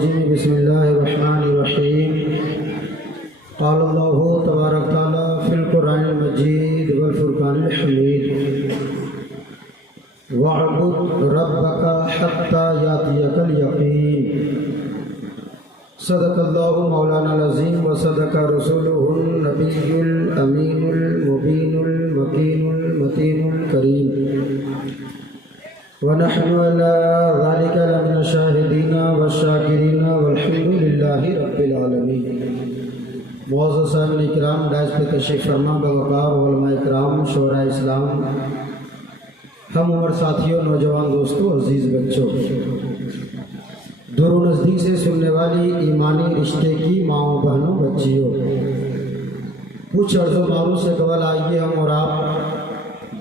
الرجيم بسم الله الرحمن الرحيم قال الله تبارك وتعالى في القرآن المجيد والفرقان الحميد واعبد ربك حتى يأتيك اليقين صدق الله مولانا العظيم وصدق رسوله النبي الأمين المبين المكين المتين الكريم ونحن على ذلك لمن الشاهدين والشاكرين والحمد لله رب العالمين. معزز سامعین کرام، ڈائز پہ تشریف فرما بوقار علماء کرام، شعراء اسلام، ہم عمر ساتھیوں، نوجوان دوستوں، عزیز بچوں، دور و نزدیک سے سننے والی ایمانی رشتے کی ماؤں بہنوں بچیوں، کچھ عرض و معروف سے قبل آئیے ہم اور آپ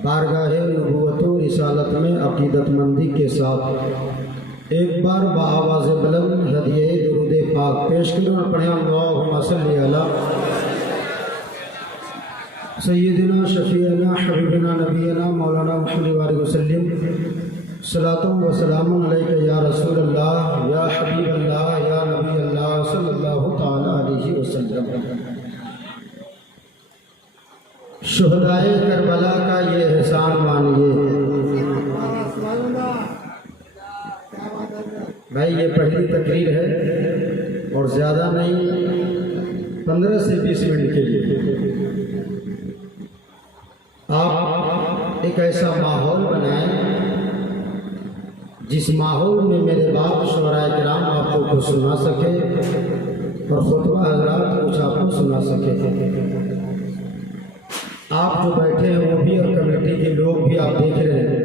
بارگاہ نبوت و رسالت میں عقیدت مندی کے ساتھ ایک بار بآواز بلند ہدیہ درود پاک پیش کریں اور پڑھیں اللہم صلی علی سیدنا شفیعنا حبیبنا نبینا مولانا محمد وآلہ وسلم. صلاۃ و سلام علیک یا رسول اللہ یا حبیب اللہ یا نبی اللہ صلی اللہ تعالی علیہ وسلم. شہدائے کربلا کا یہ احسان مانیے. بھائی یہ پہلی تقریر ہے اور زیادہ نہیں، 15 سے 20 منٹ کے لیے آپ ایک ایسا ماحول بنائیں جس ماحول میں میرے باپ شعراء کرام آپ کو سنا سکے اور خطبہ حضرات کچھ آپ کو سنا سکے. آپ جو بیٹھے ہیں وہ بھی اور کمیٹی کے لوگ بھی آپ دیکھ رہے ہیں.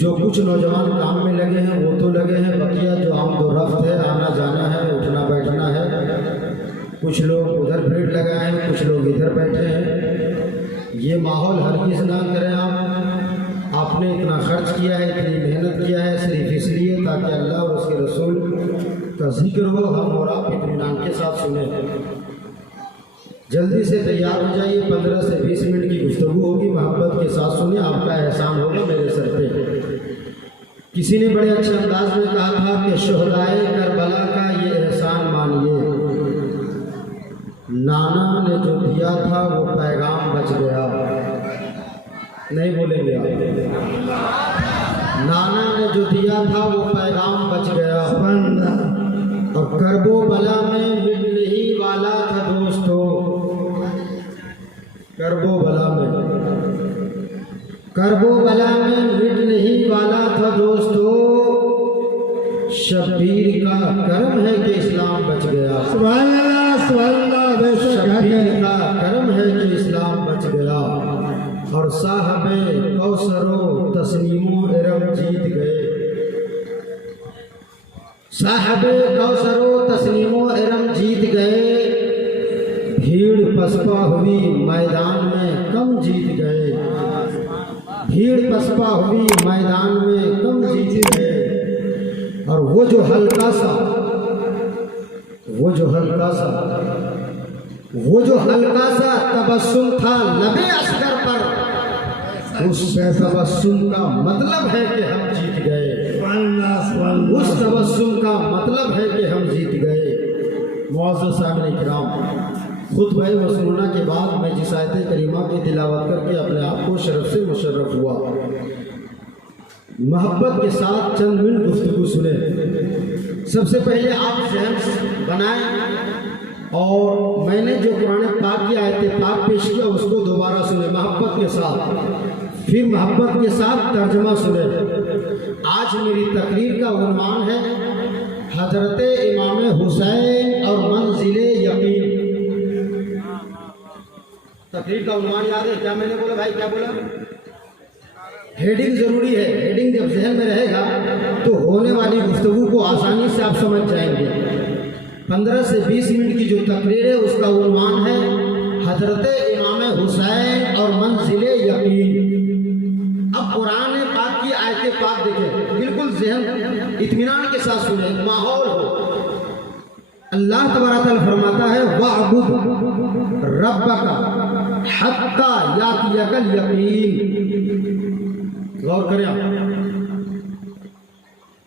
جو کچھ نوجوان کام میں لگے ہیں وہ تو لگے ہیں، بقیہ جو آمد و رفت ہے، آنا جانا ہے، اٹھنا بیٹھنا ہے، کچھ لوگ ادھر بھیڑ لگائے ہیں، کچھ لوگ ادھر بیٹھے ہیں. یہ ماحول ہرگز نہ کریں. آپ نے اتنا خرچ کیا ہے، اتنی محنت کیا ہے صرف اس لیے تاکہ اللہ اور اس کے رسول کا ذکر ہو، ہم اور آپ اطمینان کے ساتھ سنیں. جلدی سے تیار ہو جائیے، 15 سے 20 منٹ کی گفتگو ہوگی، محبت کے ساتھ سنیں. آپ کا احسان ہوگا میرے سر پہ. کسی نے بڑے اچھے انداز میں کہا تھا کہ شہدائے کربلا کا یہ احسان مانیے، نانا نے جو دیا تھا وہ پیغام بچ گیا. نہیں بولیں گے آپ؟ نانا نے جو دیا تھا وہ پیغام بچ گیا، اور کرب و بلا میں ملنے ہی والا تھا دوستو. کرب و بلا میں مٹ نہیں والا تھا دوستو. شبیر کا کرم ہے کہ اسلام بچ گیا. سبحان اللہ سبحان اللہ. شبیر کا کرم ہے کہ اسلام بچ گیا، اور صاحب کوثر و تسنیم و ارم جیت گئے. صاحب کوثر و تسنیم و ارم جیت گئے. بھیڑ پسپا ہوئی میدان میں کم جیت گئے. بھیڑ پسپا ہوئی میدان میں کم جیت گئے. اور وہ جو ہلکا سا تبسم تھا لبے اصغر پر، اس تبسم کا مطلب ہے کہ ہم جیت گئے. اس تبسم کا مطلب ہے کہ ہم جیت گئے. معزز سامعین کرام، خطبہ مسنونہ کے بعد میں جس آیت کریمہ کی تلاوت کر کے اپنے آپ کو شرف سے مشرف ہوا، محبت کے ساتھ چند منٹ گفتگو سنیں. سب سے پہلے آپ ذہن بنائیں اور میں نے جو قرآن پاک کی آیت پاک پیش کیا اس کو دوبارہ سنیں محبت کے ساتھ، پھر محبت کے ساتھ ترجمہ سنیں. آج میری تقریر کا عنوان ہے حضرت امام حسین اور منزل یقین. تقریر کا عنوان یاد ہے کیا؟ میں نے بولا بھائی، کیا بولا؟ ہیڈنگ ضروری ہے. ہیڈنگ جب ذہن میں رہے گا تو ہونے والی گفتگو کو آسانی سے آپ سمجھ جائیں گے. 15 سے 20 منٹ کی جو تقریر ہے اس کا عنوان ہے حضرت امام حسین اور منزل یقین. اب قرآن پاک کی آیت پاک دیکھیں، بالکل ذہن اطمینان کے ساتھ سنیں، ماحول ہو. اللہ تبارک تعالیٰ فرماتا ہے وَاعْبُدْ رَبَّكَ حَتَّى يَأْتِيَكَ الْيَقِينُ. غور کریں آپ.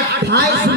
28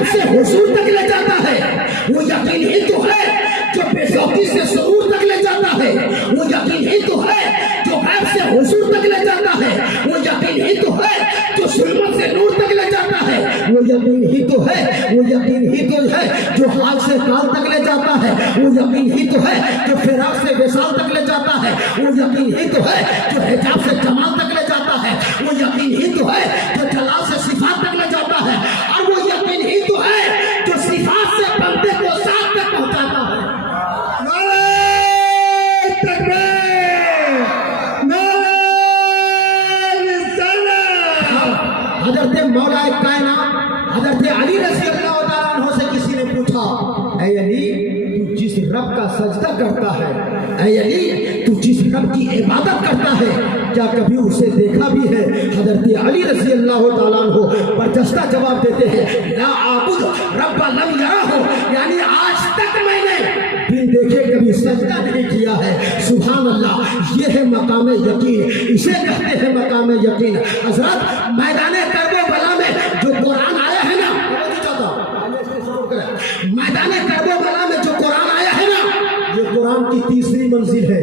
غیب سے حضور تک لے جاتا ہے وہ یقین ہی تو ہے جو بے ذوقی سے سرور تک لے جاتا ہے وہ یقین ہی تو ہے جو غیب سے حضور تک لے جاتا ہے وہ یقین ہی تو ہے جو ظلمت سے نور تک لے جاتا ہے وہ یقین ہی تو ہے، وہ یقین ہی تو ہے جو حال سے کال تک لے جاتا ہے، وہ یقین ہی تو ہے جو فراق سے وصال تک لے جاتا ہے، وہ یقین ہی تو ہے جو حجاب سے جمال تک لے جاتا ہے، وہ یقین ہی تو ہے جو جلال سے صفات تک لے جاتا ہے، اور وہ یقین ہی تو ہے جو صفات سے بندے کو ذات تک پہنچاتا ہے۔ نعرہ تکبیر، نعرہ رسالت۔ حضرت مولا کائنات حضرت علی رضی اللہ تعالیٰ عنہ سے کسی نے پوچھا، اے علی تو جس رب کا سجدہ کرتا ہے، اے علی تو جس رب کی عبادت کرتا ہے، کیا کبھی اسے دیکھا بھی ہے؟ حضرت علی رضی اللہ تعالیٰ عنہ برجستہ جواب دیتے ہیں، لا اعبد رب لم یرہ، یعنی آج تک میں نے بن دیکھے کبھی سجدہ نہیں کیا ہے۔ سبحان اللہ، یہ ہے مقام یقین، اسے کہتے ہیں مقام یقین۔ حضرات میدان کرب و بلا میں جو قرآن آیا ہے نا، میدان کرب و بلا میں جو قرآن آیا ہے نا، یہ قرآن کی تیسری منزل ہے،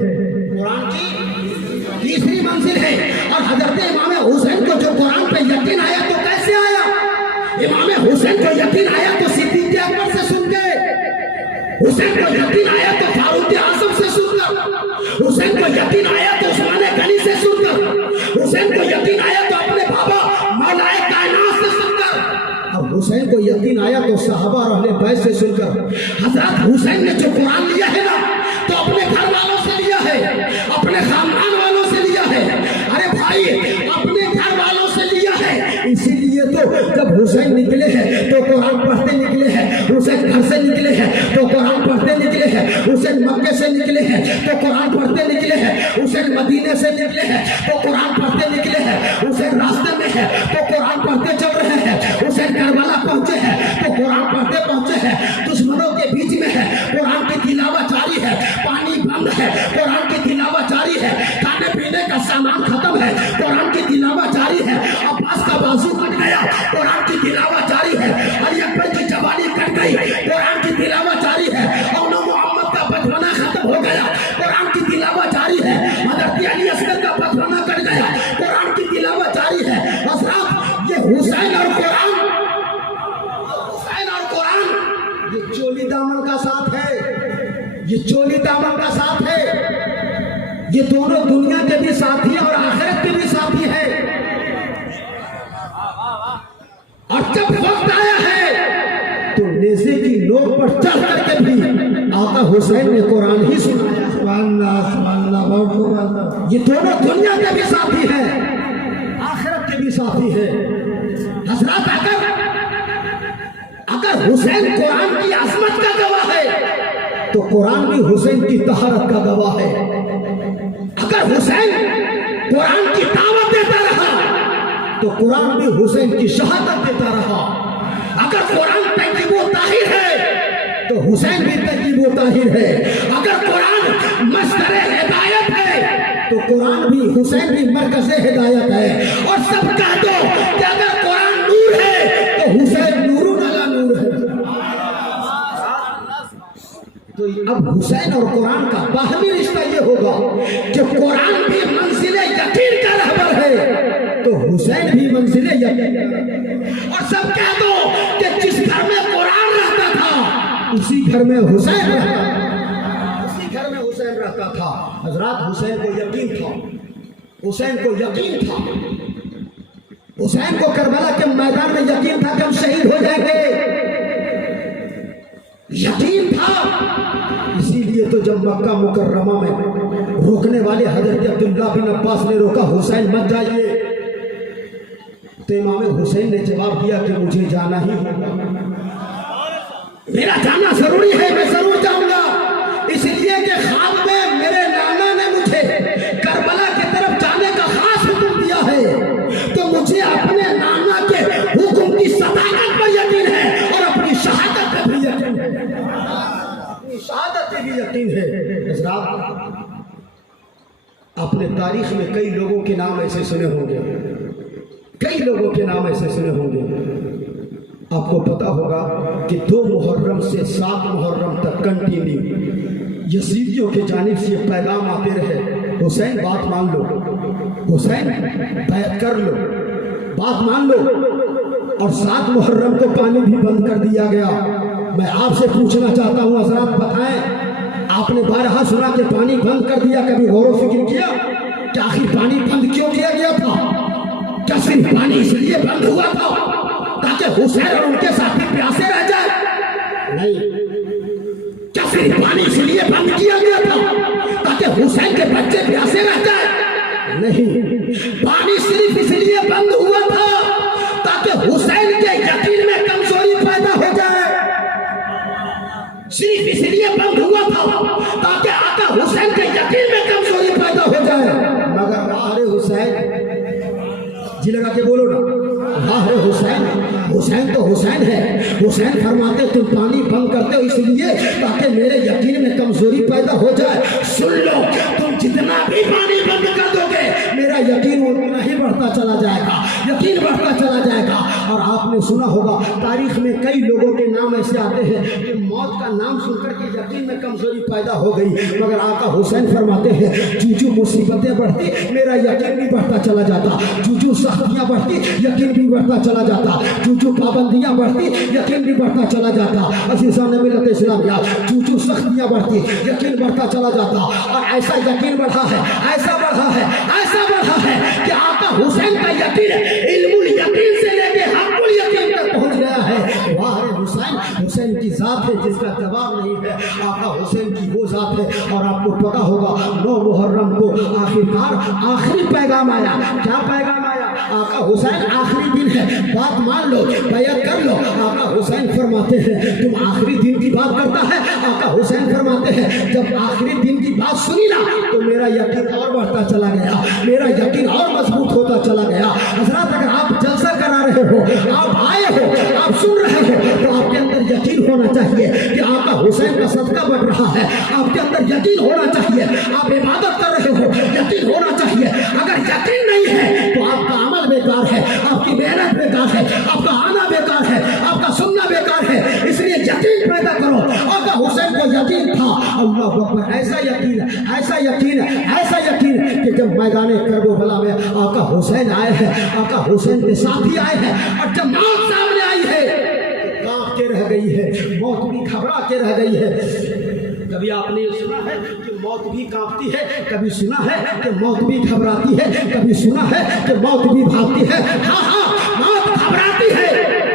قرآن کی تیسری منزل ہے۔ اور حضرت امام حسین کو جو قرآن پہ یقین آیا تو کیسے آیا؟ امام حسین کو یقین آیا تو صدیق اکبر سے سن کے، حسین کو یقین آیا تو فاروق اعظم سے سن کر، حسین کو یقین آیا تو عثمان غنی سے سن کر، حسین کو یقین آیا تو اپنے بابا مولا کائنات سے سن کر، اور حسین کو یقین آیا تو صحابہ اور اہل بیت سے سن کر۔ حضرت حسین نے جو قرآن لیا ہے نا تو اپنے گھر والوں سے لیا ہے، اپنے خاندان والوں سے لیا ہے، ارے بھائی اپنے گھر والوں سے لیا ہے۔ اسی لیے تو جب حسین نکلے ہیں تو قرآن پڑھتے نکلے ہیں، حسین گھر سے نکلے ہیں تو قرآن پڑھتے نکلے ہیں، حسین مکے سے نکلے ہیں تو قرآن پڑھتے نکلے ہیں، حسین مدینے سے نکلے ہیں تو قرآن پڑھتے نکلے ہیں، حسین راستے میں ہے تو قرآن پڑھتے چل رہے ہیں، حسین کربلا پہنچے ہیں تو قرآن پڑھتے پہنچے ہیں، دشمنوں کے بیچ میں ہے قرآن کی تلاوت جاری ہے، پانی بند ہے قرآن کی تلاوت جاری ہے، کھانے پینے کا سامان ختم ہے قرآن کی تلاوت جاری ہے، عباس کا بازو کٹ گیا قرآن کی تلاوت جاری ہے، علی اکبر کی جوانی کٹ گئی قرآن کی تلاوت جاری ہے، اور محمد کا بچپنا ختم ہو گیا قرآن کی تلاوت جاری ہے، حضرت علی اصغر کا بچپنا کٹ گیا قرآن کی تلاوت جاری ہے۔ حضرات یہ حسین اور قرآن، حسین اور قرآن یہ چولی دامن کا ساتھ ہے، یہ چولی دامن کا ساتھ ہے، یہ دونوں دنیا کے بھی ساتھی اور آخرت کے بھی ساتھی ہے۔ اور جب وقت آیا ہے تو نیزے کی نوک پر چڑھ کر کے بھی آقا حسین نے قرآن ہی سنایا۔ یہ دونوں دنیا کے بھی ساتھی ہیں، آخرت کے بھی ساتھی ہیں۔ حضرات اگر حسین قرآن کی عظمت کا گواہ ہے تو قرآن بھی حسین کی طہارت کا گواہ ہے۔ اگر حسین قرآن کی دعوت دیتا رہا تو قرآن بھی حسین کی شہادت دیتا رہا۔ اگر قرآن طیب و طاہر ہے تو حسین بھی طیب و طاہر ہے۔ اگر قرآن مصدر ہدایت ہے تو قرآن بھی حسین بھی مرکز ہدایت ہے۔ اور سب کہہ دو کہ اگر قرآن نور ہے تو حسین نور علی نور ہے۔ تو اب حسین اور قرآن کا باہمی رشتہ یہ ہوگا کہ قرآن بھی منزل یقین کا رہبر ہے تو حسین بھی منزل یقین۔ اور سب کہہ دو کہ جس گھر میں قرآن رہتا تھا اسی گھر میں حسین رہتا تھا، اسی گھر میں حسین رہتا تھا۔ حضرات حسین کو یقین تھا، حسین کو یقین تھا، حسین کو کربلا کے میدان میں یقین تھا کہ ہم شہید ہو جائیں گے، یقین تھا۔ اسی لیے تو جب مکہ مکرمہ میں روکنے والے حضرت عبداللہ بن عباس نے روکا حسین مت جائیے، تو امام حسین نے جواب دیا کہ مجھے جانا ہی ہوگا، میرا جانا ضروری ہے، میں ضرور جاؤں گا، اس لیے کہ خواب میں میرے نانا نے مجھے کربلا کی طرف جانے کا خاص حکم دیا ہے، تو مجھے اپنے نانا کے حکم کی صداقت پر یقین ہے اور اپنی شہادت پہ بھی یقین ہے، اپنی شہادت پہ بھی یقین ہے۔ حضرات آپ نے تاریخ میں کئی لوگوں کے نام ایسے سنے ہوں گے، کئی لوگوں کے نام ایسے سنے ہوں گے آپ کو پتا ہوگا کہ 2 محرم سے 7 محرم تک کنٹینیو یزیدیوں کی جانب سے یہ پیغام آتے رہے، حسین بات مان لو، حسین بیعت کر لو، بات مان لو، اور 7 محرم کو پانی بھی بند کر دیا گیا۔ میں آپ سے پوچھنا چاہتا ہوں حضرات بتائیں، آپ نے بارہا سنا کہ پانی بند کر دیا، کبھی غور و فکر کیا کہ آخر پانی بند کیوں کیا گیا تھا؟ کیا صرف پانی اس لیے بند ہوا تھا تاکہ حسین اور ان کے ساتھی پیاسے رہ جائے؟ نہیں۔ کیا صرف پانی اس لیے بند کیا گیا تھا تاکہ حسین کے بچے پیاسے رہ جائے؟ نہیں۔ پانی صرف اس لیے بند ہوا تھا تاکہ حسین کے یقین میں کمزوری پیدا ہو جائے، صرف اس لیے بند ہوا تھا تاکہ آقا حسین کے یقین میں کمزوری پیدا ہو جائے۔ مگر باہر حسین جی لگا کے بولو نا، باہر حسین، حسین تو حسین ہے۔ حسین فرماتے تم پانی بند کرتے ہو اس لیے تاکہ میرے یقین میں کمزوری پیدا ہو جائے۔ سن لو، تم جتنا بھی پانی بند کر دو گے میرا یقین اتنا ہی بڑھتا چلا جائے گا، یقین بڑھتا چلا جائے گا۔ اور آپ نے سنا ہوگا تاریخ میں کئی لوگوں کے نام ایسے آتے ہیں کہ موت کا نام سن کر کے یقین میں کمزوری پیدا ہو گئی، مگر آقا حسین فرماتے ہیں جو مصیبتیں بڑھتی میرا یقین بھی بڑھتا چلا جاتا، جو سختیاں بڑھتی یقین بھی بڑھتا چلا جاتا، جو پابندیاں بڑھتی یقین بھی بڑھتا چلا جاتا۔ عزیزان ملت اسلامیہ، جو سختیاں بڑھتی یقین بڑھتا چلا جاتا، اور ایسا یقین بڑھا ہے، ایسا بڑھا ہے، ایسا بڑھا ہے کہ آقا حسین کا یقین علم الیقین سے لے کے حق الیقین تک پہنچ گیا ہے۔ واہ حسین، حسین کی ذات ہے جس کا جواب نہیں ہے، آقا حسین کی وہ ذات ہے۔ اور آپ کو پتا ہوگا 9 محرم کو آخرکار آخری پیغام آیا۔ کیا پیغام آیا؟ آقا حسین آخری دن ہے، بات مان لو، بیعت کر لو۔ آقا حسین فرماتے ہیں تم آخری دن کی بات کرتا ہے، آقا حسین فرماتے ہیں جب آخری دن کی بات سنی نا تو میرا یقین اور بڑھتا چلا گیا، میرا یقین اور مضبوط ہوتا چلا گیا۔ حضرات اگر آپ جلسہ کرا رہے ہو، آپ آئے ہو، آپ سن رہے ہو، تو آپ کے اندر یقین ہونا چاہیے کہ آقا حسین کا صدقہ بڑھ رہا ہے، آپ کے اندر یقین ہونا چاہیے، آپ عبادت کر رہے ہو، یقین ہونا چاہیے۔ اگر یقین نہیں ہے تو آپ کا عمل بیکار ہے، آپ کی محنت بیکار ہے، آپ کا آنا بیکار ہے، آپ کا سننا بیکار ہے۔ اس لیے یقین پیدا کرو۔ آقا حسین کو یقین تھا، اللہ اکبر، ایسا یقین، ایسا یقین، ایسا یقین کہ جب میدان کربلا میں آقا حسین آئے ہیں، آقا حسین کے ساتھی آئے ہیں، اور جب موت سامنے آئی ہے کانپ کے رہ گئی ہے، موت بھی گھبرا کے رہ گئی ہے۔ کبھی آپ نے یہ سنا ہے کہ موت بھی کانپتی ہے، کبھی سنا ہے کہ موت بھی گھبراتی ہے، کبھی سنا ہے کہ موت بھی بھاگتی ہے۔ ہاں ہاں، موت گھبراتی ہے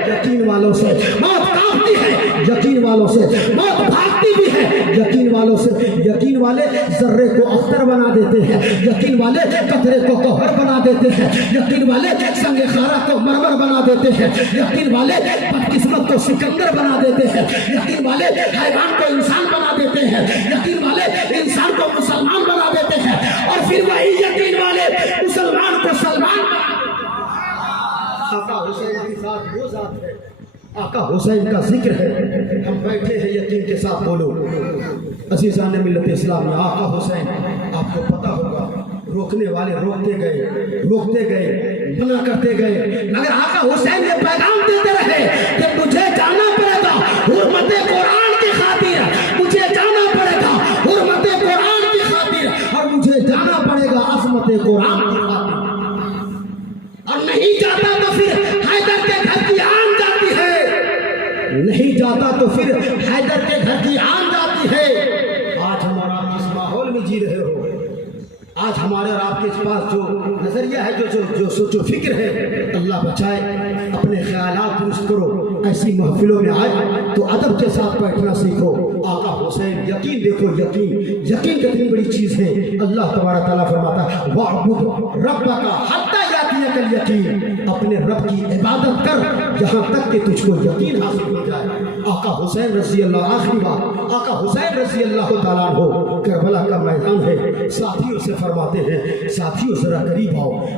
یقین والوں سے، موت کانپتی ہے یقین والوں سے، موت بھاگتی بھی ہے یقین والوں سے۔ یقین والے ذرے کو اختر بنا دیتے ہیں، یقین والے قطرے کو گوہر بنا دیتے ہیں، یقین والے سنگ خارا کو مرمر بنا دیتے ہیں، یقین والے بدقسمت کو سکندر بنا دیتے ہیں، یقین والے حیوان کو انسان بنا دیتے ہیں، یقین والے انسان کو مسلمان بنا دیتے ہیں، اور پھر وہی یقین والے مسلمان کو سلمان بنا دیتے ہیں۔ آقا حسین کی ذات وہ ذات ہے، آقا حسین کا ذکر ہے، ہم بیٹھے ہیں یقین کے ساتھ بولو۔ عزیزان ملت اسلامیہ، آقا حسین آپ کو پتا ہوگا روکنے والے روکتے گئے، منع کرتے گئے، مگر آقا حسین یہ پیغام دیتے رہے کہ مجھے جانا پڑے گا حرمت قرآن کی خاطر، مجھے جانا پڑے گا حرمت قرآن کی خاطر، اور مجھے جانا پڑے گا عظمت قرآن کی خاطر۔ اور نہیں جاتا تو پھر حیدر کے گھر کی آن جاتی ہے، نہیں جاتا تو پھر حیدر کے گھر کی آن جاتی ہے۔ آج ہمارا کس ماحول میں جی رہے ہو؟ آج ہمارے اور آپ کے پاس جو نظریہ ہے، جو سوچ و فکر ہے، اللہ بچائے، اپنے خیالات درست کرو۔ ایسی محفلوں میں آئے تو ادب کے ساتھ بیٹھنا سیکھو۔ آقا حسین یقین دیکھو، یقین کتنی بڑی چیز ہے۔ اللہ تبارک تعالیٰ فرماتا ہے وَاعْبُدْ رَبَّكَ حَتَّىٰ يَأْتِيَكَ الْيَقِينُ، اپنے رب کی عبادت کر یہاں تک کہ تجھ کو یقین حاصل ہو جائے۔ آقا حسین رضی اللہ، آخری بات، آقا حسین رضی اللہ تعالیٰ عنہ کربلا کا میدان ہے، ساتھیوں سے فرماتے ہیں ساتھیوں ذرا قریب آؤ،